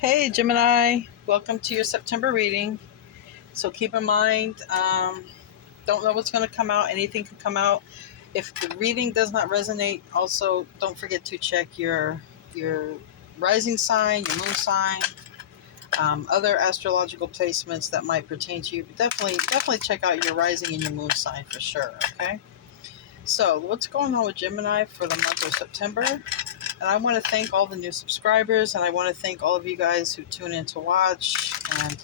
Hey Gemini, welcome to your September reading. So keep in mind, don't know what's going to come out. Anything can come out. If the reading does not resonate, also don't forget to check your rising sign, your moon sign, other astrological placements that might pertain to you. But definitely check out your rising and your moon sign for sure. Okay. So what's going on with Gemini for the month of September? And I want to thank all the new subscribers, and I want to thank all of you guys who tune in to watch. And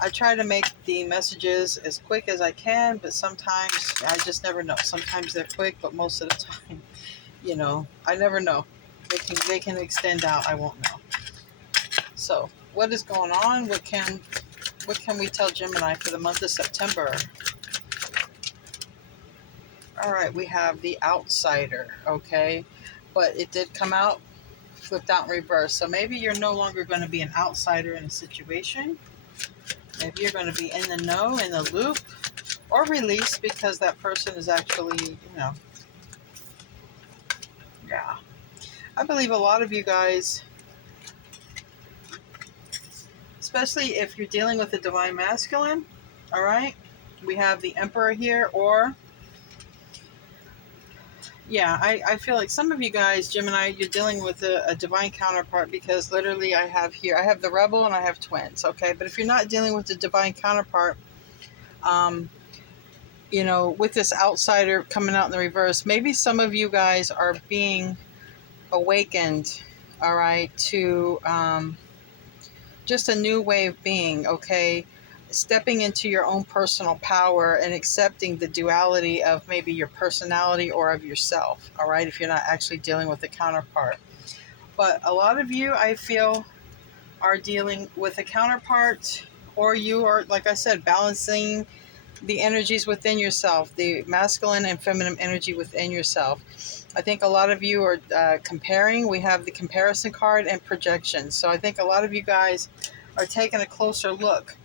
I try to make the messages as quick as I can, but sometimes I just never know. Sometimes they're quick, but most of the time, I never know. They can extend out. I won't know. So, what is going on? What can we tell Gemini for the month of September? All right, we have the outsider. Okay, but it did come out flipped out in reverse. So maybe you're no longer going to be an outsider in a situation. Maybe you're going to be in the know, in the loop, or released because that person is actually, yeah. I believe a lot of you guys, especially if you're dealing with the divine masculine, all right? We have the emperor here, or yeah, I feel like some of you guys, Gemini, you're dealing with a divine counterpart because literally I have the rebel and I have twins, okay? But if you're not dealing with the divine counterpart, um, with this outsider coming out in the reverse, maybe some of you guys are being awakened, all right, to just a new way of being, okay? Stepping into your own personal power and accepting the duality of maybe your personality or of yourself, all right, if you're not actually dealing with a counterpart. But a lot of you, I feel, are dealing with a counterpart, or you are, like I said, balancing the energies within yourself, the masculine and feminine energy within yourself. I think a lot of you are comparing. We have the comparison card and projection. So I think a lot of you guys are taking a closer look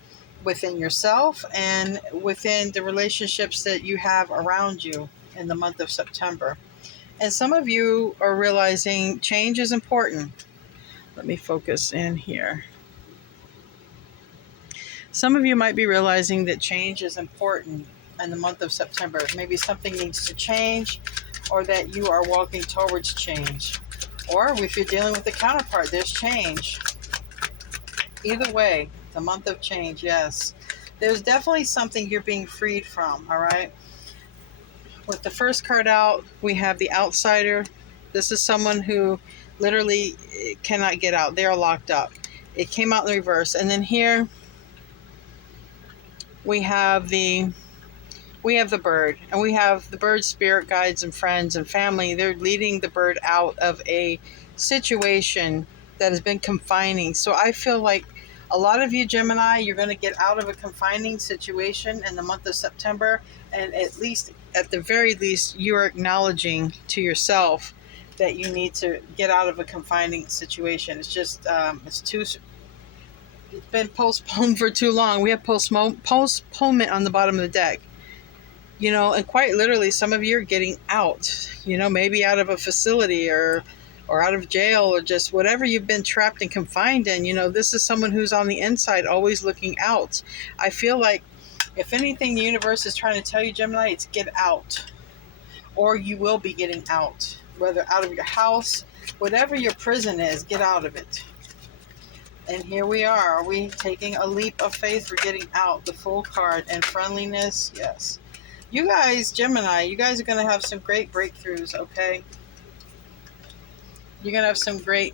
within yourself and within the relationships that you have around you in the month of September. And some of you are realizing change is important. Let me focus in here. Some of you might be realizing that change is important in the month of September. Maybe something needs to change, or that you are walking towards change. Or if you're dealing with a counterpart, there's change. Either way, the month of change, yes. There's definitely something you're being freed from, all right? With the first card out, we have the outsider. This is someone who literally cannot get out. They are locked up. It came out in the reverse. And then here we have the bird, and we have the bird's spirit guides and friends and family. They're leading the bird out of a situation that has been confining. So I feel like a lot of you, Gemini, you're going to get out of a confining situation in the month of September, and at the very least, you're acknowledging to yourself that you need to get out of a confining situation. It's just, it's been postponed for too long. We have postponement on the bottom of the deck. And quite literally, some of you are getting out, maybe out of a facility or out of jail, or just whatever you've been trapped and confined in. This is someone who's on the inside, always looking out. I feel like, if anything, the universe is trying to tell you, Gemini, it's get out, or you will be getting out, whether out of your house, whatever your prison is, get out of it. And here we are. Are we taking a leap of faith? We're getting out. The Fool card and friendliness, yes. You guys, Gemini, you guys are going to have some great breakthroughs, okay? You're going to have some great,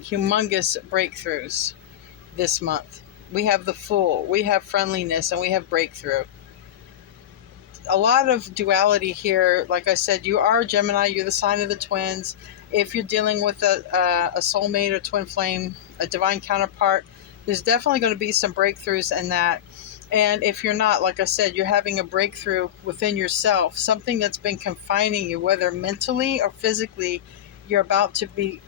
humongous breakthroughs this month. We have the Fool, we have friendliness, and we have breakthrough. A lot of duality here. Like I said, you are Gemini. You're the sign of the twins. If you're dealing with a soulmate or twin flame, a divine counterpart, there's definitely going to be some breakthroughs in that. And if you're not, like I said, you're having a breakthrough within yourself, something that's been confining you, whether mentally or physically. You're about to be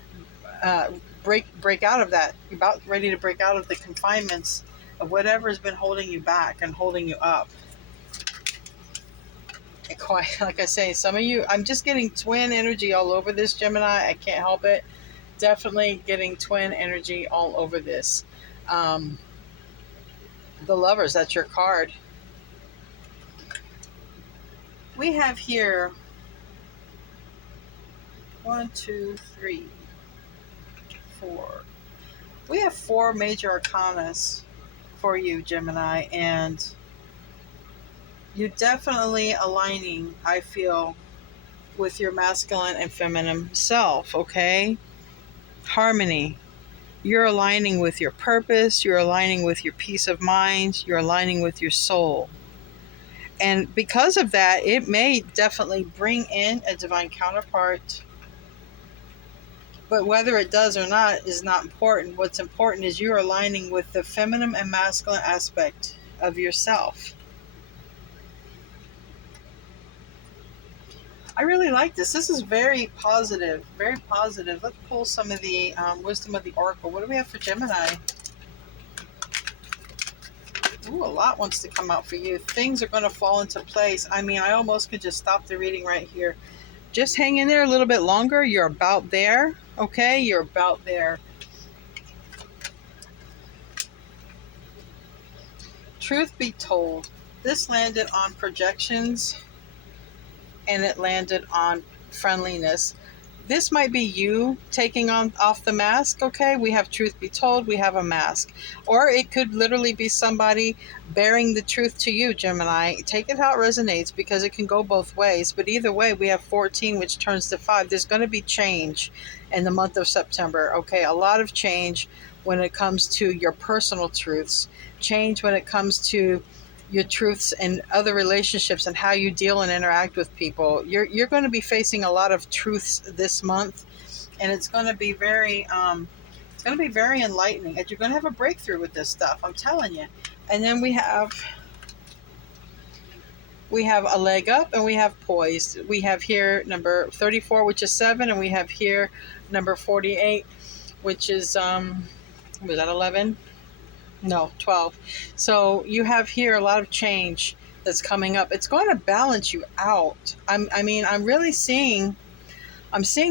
break out of that. You're about ready to break out of the confinements of whatever has been holding you back and holding you up. And quite like I say, some of you, I'm just getting twin energy all over this, Gemini. I can't help it. Definitely getting twin energy all over this. Um, the Lovers, that's your card. We have here one, two, three, four. We have four major arcanas for you, Gemini, and you're definitely aligning, I feel, with your masculine and feminine self, okay? Harmony. You're aligning with your purpose, you're aligning with your peace of mind, you're aligning with your soul. And because of that, it may definitely bring in a divine counterpart. But whether it does or not is not important. What's important is you're aligning with the feminine and masculine aspect of yourself. I really like this. This is very positive. Very positive. Let's pull some of the wisdom of the oracle. What do we have for Gemini? Ooh, a lot wants to come out for you. Things are going to fall into place. I mean, I almost could just stop the reading right here. Just hang in there a little bit longer. You're about there. Okay? You're about there. Truth be told, this landed on projections and it landed on friendliness. This might be you taking on off the mask, okay? We have truth be told, we have a mask. Or it could literally be somebody bearing the truth to you, Gemini. Take it how it resonates because it can go both ways. But either way, we have 14, which turns to 5. There's going to be change in the month of September, okay? A lot of change when it comes to your personal truths. Change when it comes to your truths and other relationships and how you deal and interact with people. You're going to be facing a lot of truths this month, and it's going to be very enlightening. And you're going to have a breakthrough with this stuff. I'm telling you. And then we have a leg up, and we have poised. We have here number 34, which is 7, and we have here number 48, which is was that 11? No, 12. So you have here a lot of change that's coming up. It's going to balance you out. I'm seeing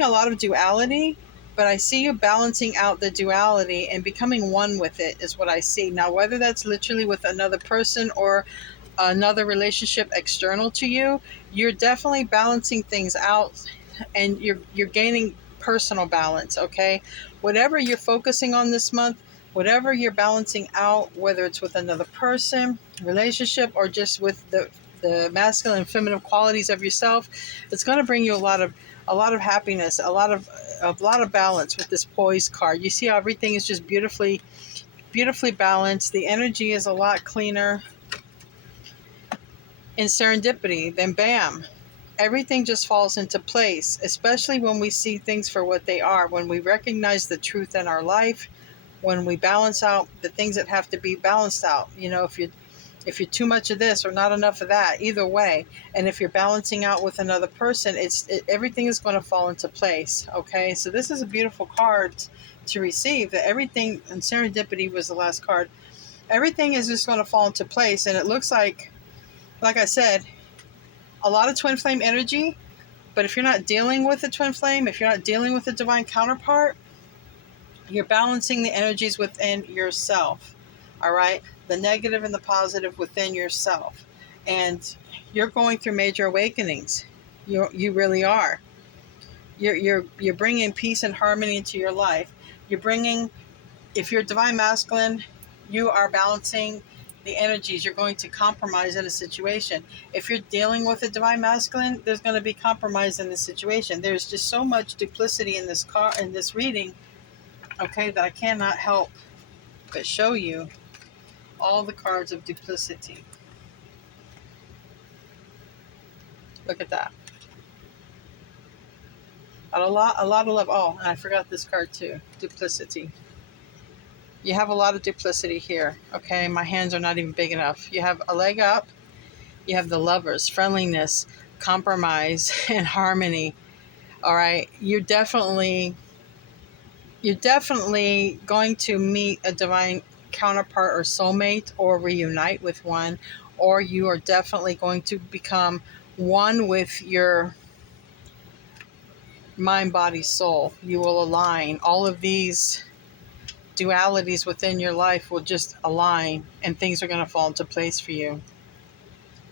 a lot of duality, but I see you balancing out the duality and becoming one with it is what I see. Now, whether that's literally with another person or another relationship external to you, you're definitely balancing things out and you're gaining personal balance, okay? Whatever you're focusing on this month, whatever you're balancing out, whether it's with another person, relationship, or just with the masculine and feminine qualities of yourself, it's going to bring you a lot of happiness, a lot of balance with this poise card. You see how everything is just beautifully balanced. The energy is a lot cleaner. In serendipity, then bam, everything just falls into place, especially when we see things for what they are, when we recognize the truth in our life, when we balance out the things that have to be balanced out. You know, if you're too much of this or not enough of that, either way, and if you're balancing out with another person, everything is going to fall into place, okay? So this is a beautiful card to receive, that everything, and serendipity was the last card, everything is just going to fall into place. And it looks like I said, a lot of twin flame energy. But if you're not dealing with a twin flame, if you're not dealing with a divine counterpart, you're balancing the energies within yourself, all right? The negative and the positive within yourself. And you're going through major awakenings. You really are. You're bringing peace and harmony into your life. You're bringing, if you're divine masculine, you are balancing the energies. You're going to compromise in a situation. If you're dealing with a divine masculine, there's going to be compromise in the situation. There's just so much duplicity in this reading, okay, that I cannot help but show you all the cards of duplicity. Look at that. A lot of love. Oh, and I forgot this card too. Duplicity. You have a lot of duplicity here. Okay, my hands are not even big enough. You have a leg up. You have the Lovers, friendliness, compromise, and harmony. All right, you're definitely going to meet a divine counterpart or soulmate, or reunite with one, or you are definitely going to become one with your mind, body, soul. You will align. All of these dualities within your life will just align, and things are going to fall into place for you.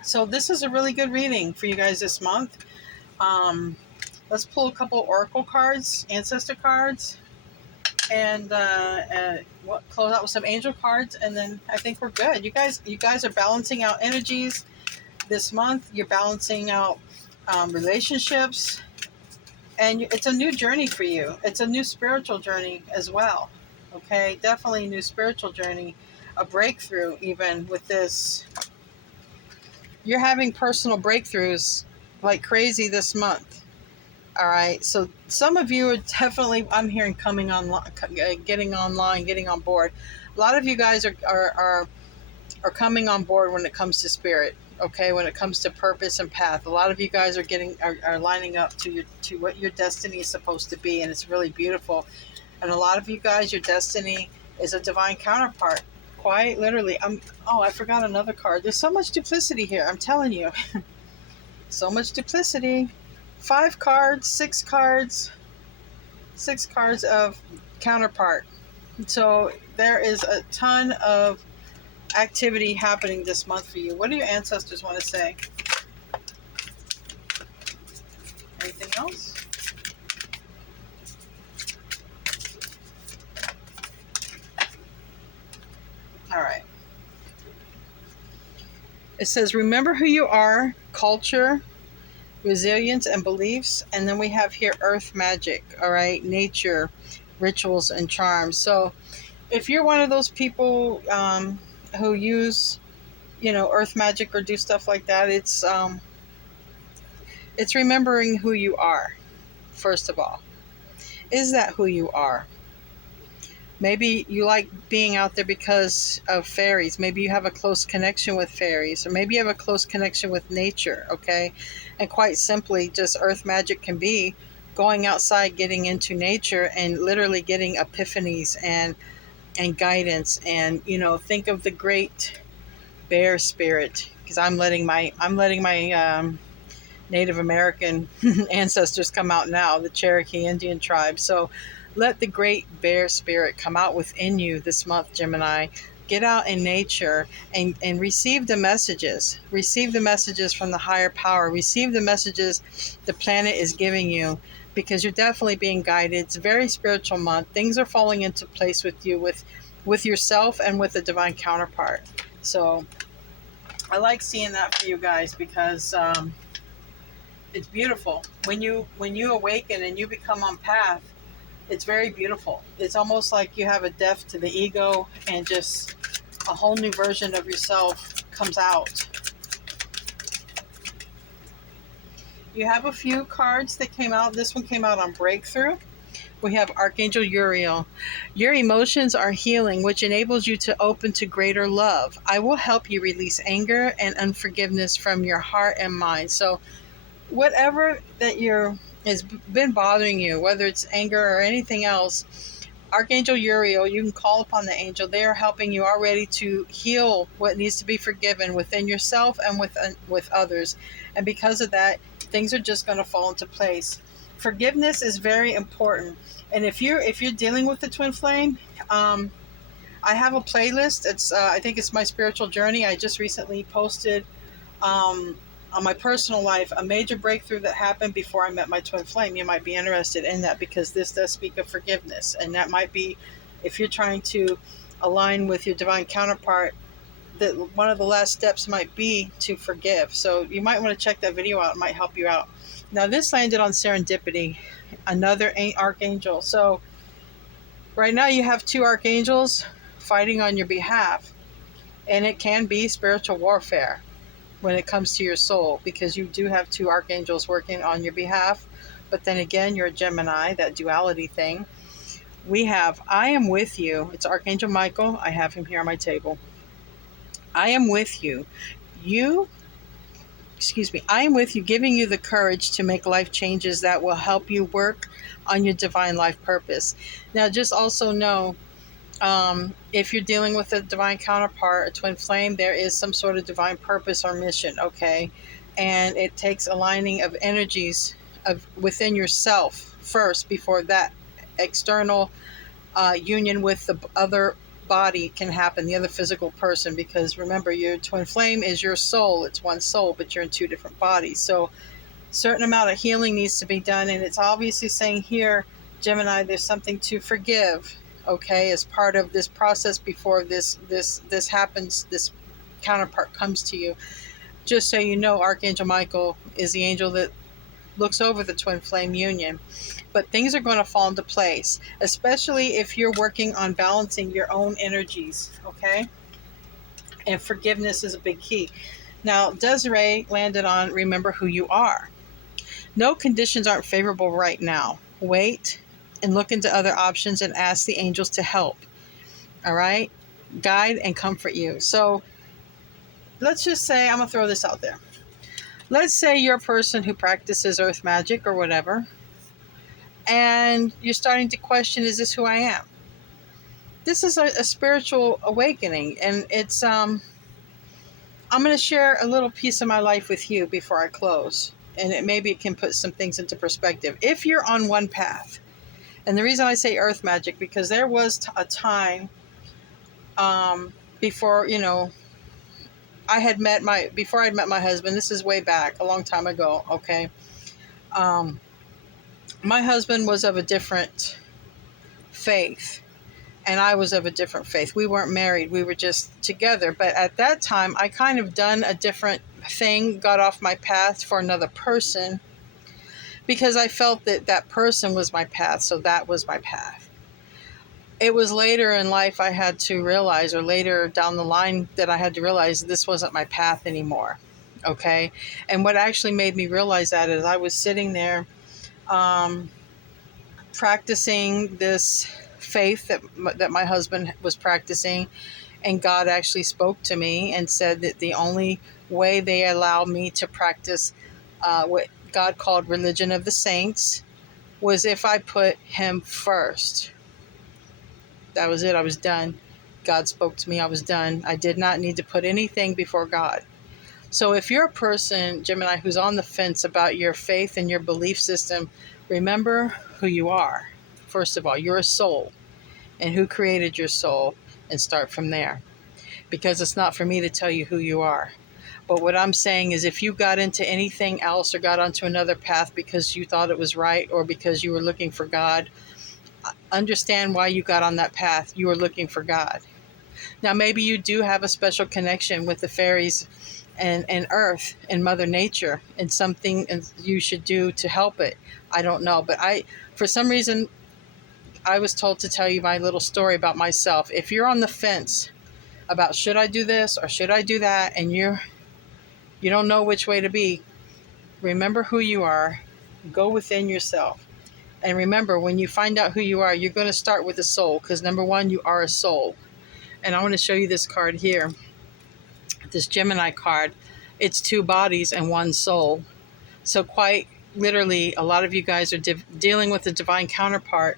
So this is a really good reading for you guys this month. Let's pull a couple oracle cards, ancestor cards, and close out with some angel cards, and then I think we're good. You guys are balancing out energies this month. You're balancing out relationships, and it's a new journey for you. It's a new spiritual journey as well. Okay, definitely a new spiritual journey, a breakthrough even with this. You're having personal breakthroughs like crazy this month. All right, so some of you are definitely, I'm hearing, coming online, getting online, getting on board. A lot of you guys are coming on board when it comes to spirit. Okay, when it comes to purpose and path, a lot of you guys are lining up to what your destiny is supposed to be, and it's really beautiful. And a lot of you guys, your destiny is a divine counterpart. Quite literally. I forgot another card. There's so much duplicity here. I'm telling you, so much duplicity. 5 cards, 6 cards, 6 cards of counterpart. So there is a ton of activity happening this month for you. What do your ancestors want to say? Anything else? All right. It says, remember who you are, culture, resilience, and beliefs. And then we have here earth magic, all right, nature, rituals, and charms. So if you're one of those people who use, earth magic or do stuff like that, it's remembering who you are, first of all. Is that who you are? Maybe you like being out there because of fairies. Maybe you have a close connection with fairies, or maybe you have a close connection with nature, okay? And quite simply, just earth magic can be going outside, getting into nature, and literally getting epiphanies and guidance. And, think of the great bear spirit, because I'm letting my Native American ancestors come out now, the Cherokee Indian tribe. So let the great bear spirit come out within you this month, Gemini. Get out in nature and receive the messages. Receive the messages from the higher power. Receive the messages the planet is giving you, because you're definitely being guided. It's a very spiritual month. Things are falling into place with you, with yourself and with the divine counterpart. So I like seeing that for you guys, because it's beautiful. When you awaken and you become on path, it's very beautiful. It's almost like you have a death to the ego, and just a whole new version of yourself comes out. You have a few cards that came out. This one came out on breakthrough. We have Archangel Uriel. Your emotions are healing, which enables you to open to greater love. I will help you release anger and unforgiveness from your heart and mind. So whatever that has been bothering you, whether it's anger or anything else, Archangel Uriel, you can call upon the angel. They are helping you already to heal what needs to be forgiven within yourself and with others. And because of that, things are just going to fall into place. Forgiveness is very important. And if you're dealing with the twin flame, I have a playlist. It's I think it's my spiritual journey. I just recently posted on my personal life a major breakthrough that happened before I met my twin flame. You might be interested in that, because this does speak of forgiveness, and that might be, if you're trying to align with your divine counterpart, that one of the last steps might be to forgive. So you might want to check that video out. It might help you out. Now this landed on serendipity, another archangel. So right now you have 2 archangels fighting on your behalf, and it can be spiritual warfare when it comes to your soul, because you do have 2 archangels working on your behalf. But then again, you're a Gemini, that duality thing. We have, I am with you. It's Archangel Michael. I have him here on my table. I am with you. I am with you, giving you the courage to make life changes that will help you work on your divine life purpose. Now, just also know, if you're dealing with a divine counterpart, a twin flame, there is some sort of divine purpose or mission, okay? And it takes aligning of energies within yourself first before that external union with the other body can happen, the other physical person. Because remember, your twin flame is your soul. It's one soul, but you're in two different bodies. So certain amount of healing needs to be done, and it's obviously saying here, Gemini, there's something to forgive, okay, as part of this process before this happens, this counterpart comes to you. Just so you know, Archangel Michael is the angel that looks over the twin flame union. But things are going to fall into place, especially if you're working on balancing your own energies, okay? And forgiveness is a big key. Now, Desiree landed on remember who you are. No, conditions aren't favorable right now. Wait and look into other options and ask the angels to help. All right? Guide and comfort you. So let's just say, I'm going to throw this out there. Let's say you're a person who practices earth magic or whatever, and you're starting to question, is this who I am? This is a spiritual awakening, and it's I'm going to share a little piece of my life with you before I close, and maybe it can put some things into perspective. If you're on one path, and the reason I say earth magic, because there was a time before, before I'd met my husband. This is way back, a long time ago, okay? My husband was of a different faith, and I was of a different faith. We weren't married. We were just together. But at that time, I kind of done a different thing, got off my path for another person, because I felt that that person was my path, so that was my path. It was later in life I had to realize, or later down the line, that I had to realize this wasn't my path anymore, okay? And what actually made me realize that is I was sitting there practicing this faith that my husband was practicing, and God actually spoke to me and said that the only way they allow me to practice what God called religion of the saints was if I put him first. That was it. I was done. God spoke to me. I was done. I did not need to put anything before God. So if you're a person, Gemini, who's on the fence about your faith and your belief system, remember who you are. First of all, you're a soul, and who created your soul, and start from there. Because it's not for me to tell you who you are. But what I'm saying is, if you got into anything else or got onto another path because you thought it was right, or because you were looking for God, understand why you got on that path. You were looking for God. Now, maybe you do have a special connection with the fairies and Earth and Mother Nature, and something you should do to help it. I don't know. But for some reason, I was told to tell you my little story about myself. If you're on the fence about should I do this or should I do that, and you don't know which way to be, remember who you are. Go within yourself. And remember, when you find out who you are, you're going to start with the soul, because number one, you are a soul. And I want to show you this card here, this Gemini card. It's two bodies and one soul. So quite literally, a lot of you guys are dealing with a divine counterpart,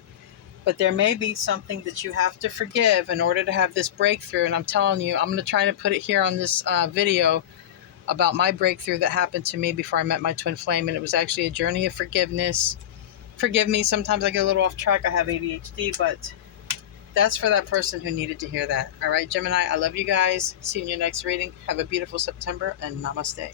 but there may be something that you have to forgive in order to have this breakthrough. And I'm telling you, I'm going to try to put it here on this video about my breakthrough that happened to me before I met my twin flame. And it was actually a journey of forgiveness. Forgive me, sometimes I get a little off track. I have ADHD, but that's for that person who needed to hear that. All right, Gemini, I love you guys. See you in your next reading. Have a beautiful September, and namaste.